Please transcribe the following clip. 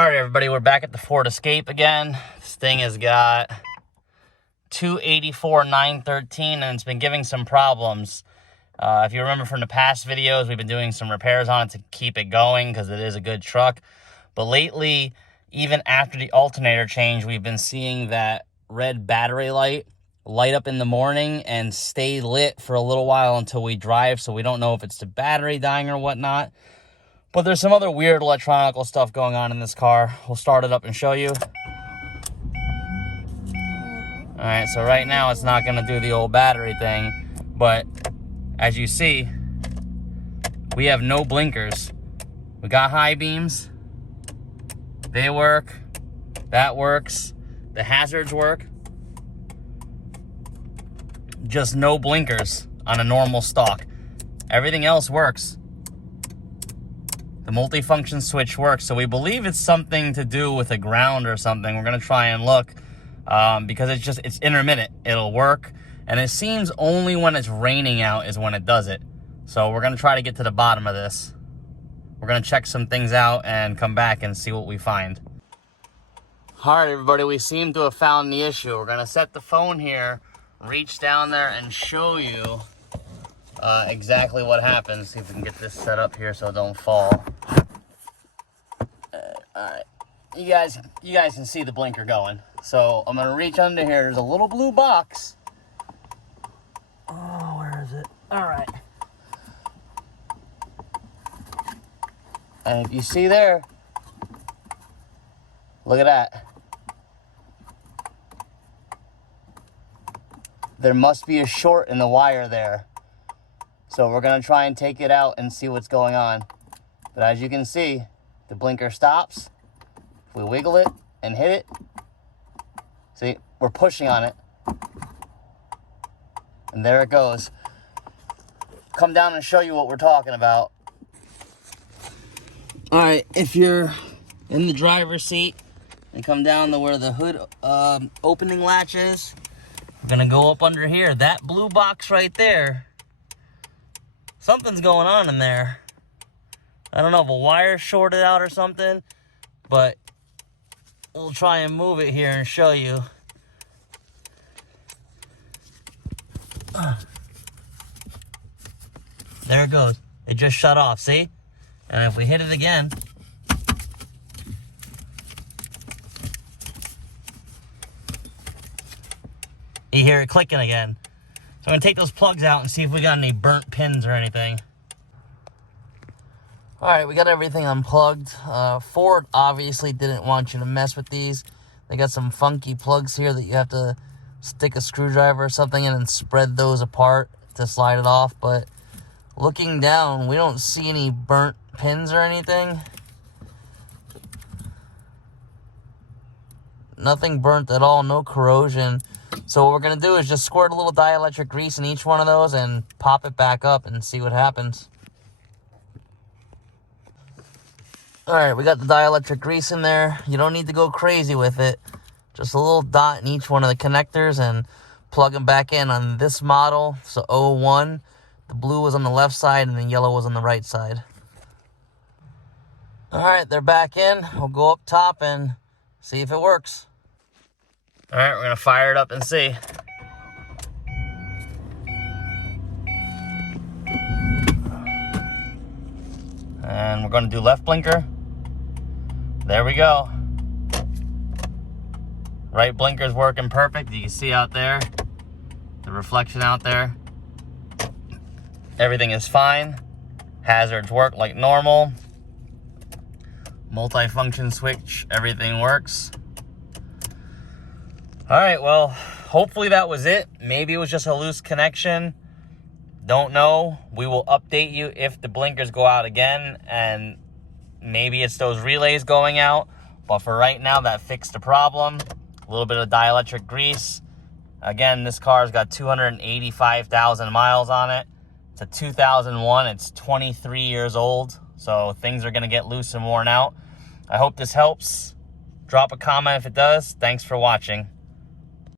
All right, everybody, we're back at the Ford Escape again. This thing has got 284,913, and it's been giving some problems. If you remember from the past videos, we've been doing some repairs on it to keep it going because it is a good truck. But lately, even after the alternator change, we've been seeing that red battery light up in the morning and stay lit for a little while until we drive, so we don't know if it's the battery dying or whatnot. But there's some other weird electronical stuff going on in this car. We'll start it up and show you. All right, so right now it's not gonna do the old battery thing, but as you see, we have no blinkers. We got high beams. They work. That works. The hazards work. Just no blinkers on a normal stock. Everything else works. The multifunction switch works, so we believe it's something to do with a ground or something. We're gonna try and look because it's intermittent. It'll work, and it seems only when it's raining out is when it does it. So we're gonna try to get to the bottom of this. We're gonna check some things out and come back and see what we find. All right, everybody, we seem to have found the issue. We're gonna set the phone here, reach down there and show you exactly what happens. See if we can get this set up here so it don't fall. All right, you guys can see the blinker going. So I'm gonna reach under here. There's a little blue box. Oh, where is it? All right. And if you see there, look at that. There must be a short in the wire there. So we're gonna try and take it out and see what's going on. But as you can see, the blinker stops. If we wiggle it and hit it, see, we're pushing on it. And there it goes. Come down and show you what we're talking about. All right, if you're in the driver's seat and come down to where the hood opening latch is, we're gonna go up under here. That blue box right there, something's going on in there. I don't know if a wire shorted out or something, but we'll try and move it here and show you. There it goes. It just shut off, see? And if we hit it again, you hear it clicking again. So I'm gonna take those plugs out and see if we got any burnt pins or anything. All right, we got everything unplugged. Ford obviously didn't want you to mess with these. They got some funky plugs here that you have to stick a screwdriver or something in and spread those apart to slide it off. But looking down, we don't see any burnt pins or anything. Nothing burnt at all, no corrosion. So what we're gonna do is just squirt a little dielectric grease in each one of those and pop it back up and see what happens. All right, we got the dielectric grease in there. You don't need to go crazy with it. Just a little dot in each one of the connectors and plug them back in. On this model, so 01, the blue was on the left side and the yellow was on the right side. All right, they're back in. We'll go up top and see if it works. All right, we're gonna fire it up and see. And we're gonna do left blinker. There we go. Right blinker's working perfect. You can see out there, the reflection out there. Everything is fine. Hazards work like normal. Multi-function switch, everything works. All right, well, hopefully that was it. Maybe it was just a loose connection. Don't know. We will update you if the blinkers go out again, and maybe it's those relays going out. But for right now, that fixed the problem. A little bit of dielectric grease. Again, this car's got 285,000 miles on it. It's a 2001. It's 23 years old. So things are going to get loose and worn out. I hope this helps. Drop a comment if it does. Thanks for watching.